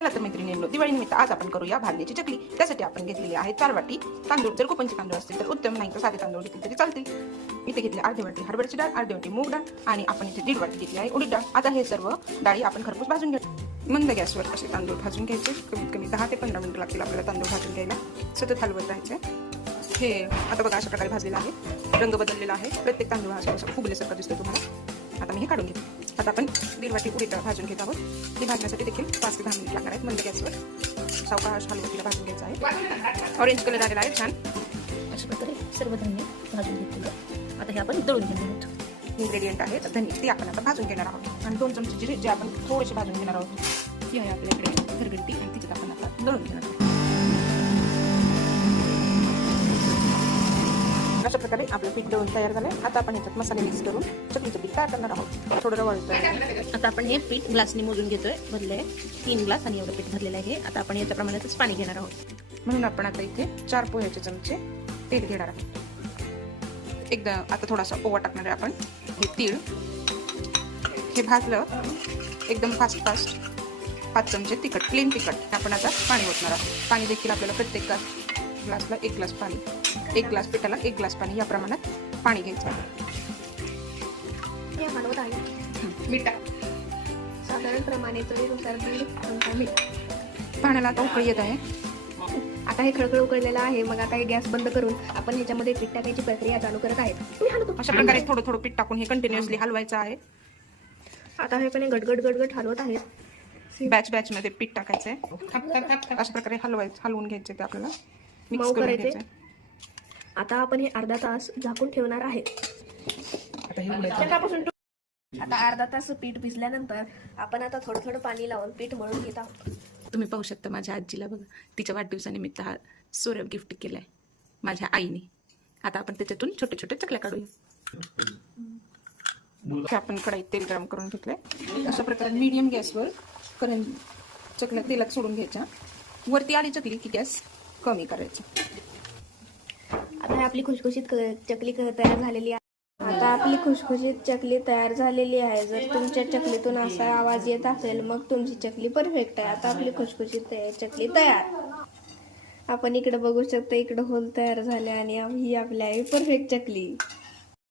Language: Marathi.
चला तर मैत्रिणींनो, दिवाळीनिमित्त आज आपण करूया भाजणीची चकली. त्यासाठी आपण घेतलेली आहे 4 वाटी तांदूळ. जर कुपनचे तांदूळ असतील तर उत्तम, नाही तर साधे तांदूळ घेतले तरी चालतील. इथे घेतली अर्धी वाटी हरभऱ्याची डाळ, अर्धी वाटी मूग डाळ आणि आपण इथे 1.5 वाटी घेतली आहे उडीद डाळ. आता हे सर्व डाळी आपण खरपूस भाजून घेऊ. मंद गॅसवर असे तांदूळ भाजून घ्यायचे. कमीत कमी 10 ते 15 मिनिटं लागतील आपल्याला तांदूळ भाजून घ्यायला. सतत हलवत राहायचे. हे आता बघा अशा प्रकारे भाजलेला आहे, रंग बदललेला आहे. प्रत्येक तांदूळ हा असं फुगल्यासारखा दिसतो तुम्हाला. आता मी हे काढून घेते. आता आपण 1.5 वाटी उडीद डाळ भाजून घेत आहोत. ती भाजण्यासाठी देखील 5 ते 10 मिनिट लागणार आहेत. मंद गॅसवर सावकाश हलवतीला भाजून घ्यायचं आहे. ऑरेंज कलर आलेला आहे छान. अशा प्रकारे सर्व धान्य भाजून घेतलेलं. आता हे आपण दळून घेणार आहोत. इन्ग्रेडियंट आहेत धने, ते आपण आता भाजून घेणार आहोत. आणि 2 चमचे जिरे जे आपण थोडेसे भाजून घेणार आहोत. ती आहे आपल्याकडे घरगड्डी आणि तिच्यात आपण आता दळून घेणार आहोत. अशा प्रकारे आपलं पीठ दळून तयार झालंय. आता आपण याच्यात मसाले मिक्स करून चकलीचं पीठ तयार करणार आहोत. थोडं रवाळतं. आता आपण हे पीठ ग्लासने मोजून घेतोय. भरले 3 ग्लास आणि एवढं पीठ भरलेलं आहे. आता आपण याच्या प्रमाणातच पाणी घेणार आहोत. म्हणून आपण आता इथे 4 पोह्याचे चमचे तेल घेणार आहोत. एकदा आता थोडासा ओवा टाकणार आहे आपण. हे तीळ हे भाजलं एकदम फास्ट 5 चमचे तिखट, प्लेन तिखट. आपण आता पाणी ओतणार आहोत. पाणी देखील आपल्याला प्रत्येक ग्लासला 1 ग्लास पाणी, 1 ग्लास पिठाला 1 ग्लास पाणी या प्रमाणात पाणी घ्यायचं आहे. हलवत आहे. मीठ साधारण प्रमाणे चवीनुसार 1.5 चमचा मीठ. पाण्याला आता उकळी येत आहे. आता हे खळखळ उकळलेलं आहे. मग आता हे गॅस बंद करून आपण ह्याच्यामध्ये पीठ टाकायची प्रक्रिया चालू करत आहेत. अशा प्रकारे थोडं थोडं पीठ टाकून हे कंटिन्युअसली हलवायचं आहे. आता हे पण गटगट हलवत आहे. बॅच मध्ये पीठ टाकायचंय. अशा प्रकारे हलवून घ्यायचे ते आपल्याला मिक्स मऊ करून करायचे. घ्यायचं. आता आपण हे अर्धा तास झाकून ठेवणार आहे. आता अर्धा तास पीठ भिजल्यानंतर आपण आता थोडं पाणी लावून पीठ मळून घेत आहोत. तुम्ही पाहू शकता माझ्या आजीला बघा, तिच्या वाढदिवसानिमित्त हा सोरप गिफ्ट केलाय माझ्या आईने. आता आपण त्याच्यातून छोटे छोटे चकल्या काढूया. आपण कढईत तेल गरम करून घेतलंय. अशा प्रकारे मीडियम गॅसवर चकल्या तेलात सोडून घ्यायच्या. वरती आली चकली की गॅस कमी करायचा. आता ही आपली खुशखुशीत चकली तयार झालेली आहे. आता आपली खुशखुशीत चकली तयार झालेली आहे. जर तुमच्या चकलीतून असा आवाज येत असेल मग तुमची चकली परफेक्ट आहे. आता आपली खुशखुशीत चकली तयार. आपण इकडे बघू शकता, इकडे होल तयार झाले आणि ही आपली आहे परफेक्ट चकली.